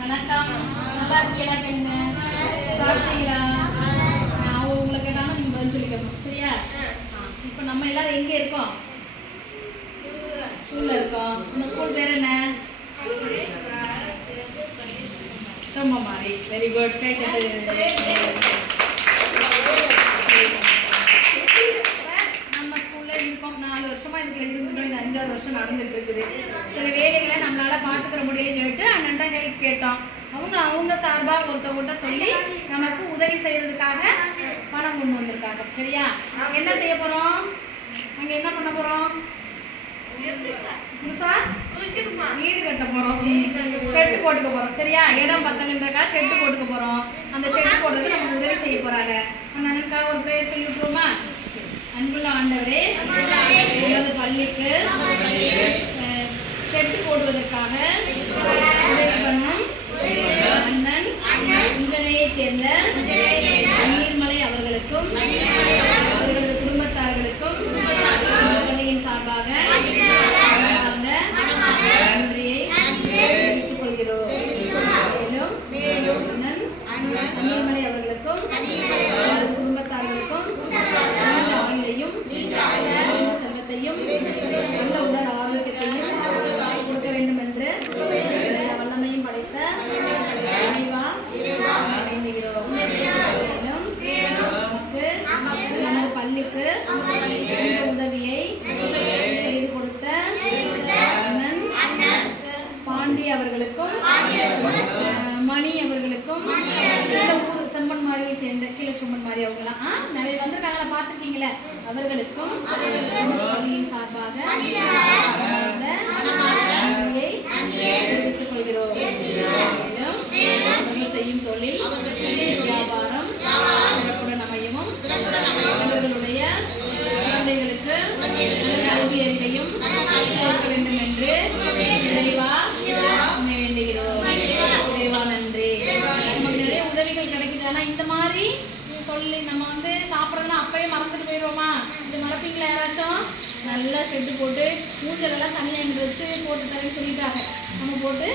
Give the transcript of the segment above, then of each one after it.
வணக்கம். நல்லா இருக்கீங்களா? என்ன சாப்பிட்டீங்களா? அவங்க உங்களை கேட்டாங்கன்னா நீங்கள் பதில் சொல்லிக்கணும். சரியா? இப்போ நம்ம எல்லாரும் எங்கே இருக்கோம்? ஸ்கூலில் இருக்கோம். நம்ம ஸ்கூல் பேர் என்ன? ரொம்ப மாதிரி. Very good. கை தட்டு. நம்ம ஸ்கூல்ல இருக்கோம் 4 வருஷமா இதுக்குள்ள இருந்துட்டு 5வது வருஷம் நடந்துட்டு இருக்குது. சில வேலைகளை நம்மளால பார்த்துக்கிற முடியலன்னு சொல்லிட்டு அண்ணன்ட்ட ஹெல்ப் கேட்டோம். அவங்க சார்பாக ஒருத்தவங்கிட்ட சொல்லி நமக்கு உதவி செய்யறதுக்காக பணம் கொண்டு வந்திருக்காங்க. சரியா? என்ன செய்ய போறோம்? அங்க என்ன பண்ண போறோம்? வீடு கட்ட போறோம். ஷெட்டு போட்டுக்க போறோம். சரியா? இடம் பத்தலன்றக்கா ஷெட்டு போட்டுக்க போறோம். அந்த ஷெட்டு போடுறது நமக்கு உதவி செய்ய போறாங்க. அண்ணனுக்காக ஒரு பேர் சொல்லி விட்டுருவோமா? அன்புள்ள ஆண்டவரே, எங்களது பள்ளிக்கு ஷெட்டு போடுவதற்காக உதவி பண்ணும் அண்ணன் குஞ்சனையை சேர்ந்த நீர்மலை அவர்களுக்கும் அவர்களது குடும்பத்தார்களுக்கும் பள்ளியின் சார்பாக நன்றியை தெரிவித்துக் கொள்கிறோம். மேலும் அண்ணன் நீர்மலை அவர்களுக்கும் குடும்பத்தார்களுக்கும் ஆண்டையும் செல்வத்தையும் நல்ல உடல் ஆரோக்கியத்தையும் கொடுக்க வேண்டும் என்று வல்லமையும் படைத்த வேண்டுகிறோம். நமது பள்ளிக்கு உதவியை செய்து கொடுத்த அண்ணன் பாண்டி அவர்களுக்கும் மணி அவர்களுக்கும் இந்த ஊர் செம்மன்மாரியை சேர்ந்த கீழே செம்மன்மாரி அவங்களாம் நிறைய வந்திருக்காங்களா பார்த்துருக்கீங்களே, அவர்களுக்கும் பள்ளியின் சார்பாக நன்றியை தெரிவித்துக் கொள்கிறோம். அவர்கள் செய்யும் தொழில் வியாபாரம் சிறப்புடன் அமையவும் அவர்களுடைய குழந்தைகளுக்கு கல்வி அறிவையும் கொடுக்க வேண்டும் என்று இறைவா வேண்டுகிறோம். இறைவா நன்றி. நமக்கு நிறைய உதவிகள் கிடைக்குது. ஆனால் இந்த மாதிரி சொல்லி நம்ம சாப்பிட்றதுனா அப்பயே மறந்துட்டு போயிடுவோமா? இது மறப்பீங்களா யாராச்சும்? நல்லா ஷெட்டு போட்டு மூச்சலெல்லாம் தனியாக எங்கிட்ட வச்சு போட்டு தரேன்னு சொல்லிட்டாங்க. நம்ம போட்டு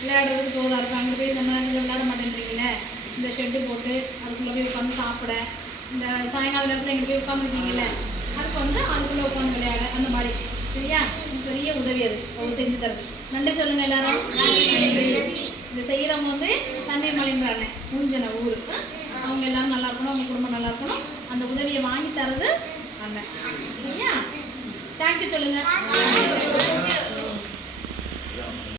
விளையாடுறதுக்கு தோதாக இருக்கும். அங்கே போய் நம்ம விளையாட மாட்டேன்றீங்களே, இந்த ஷெட்டு போட்டு அதுக்குள்ளே போய் உட்காந்து சாப்பிட, இந்த சாயங்கால நேரத்தில் எங்கே போய் உட்காந்துருக்கீங்களே, அதுக்கு அதுக்குள்ளே உட்காந்து விளையாட, அந்த மாதிரி. சரியா? பெரிய உதவி அது அவங்க செஞ்சு தருது. நன்றி சொல்லுங்கள் எல்லாரும். இதை செய்கிறவங்க தண்ணீர் மலைன்றாங்க மூஞ்சன ஊர். அவங்க எல்லாரும் நல்லா இருக்கணும், அவங்க குடும்பம் நல்லா இருக்கணும். அந்த உதவியை வாங்கி தரது அண்ணன். சரியா? தேங்க்யூ சொல்லுங்கள்.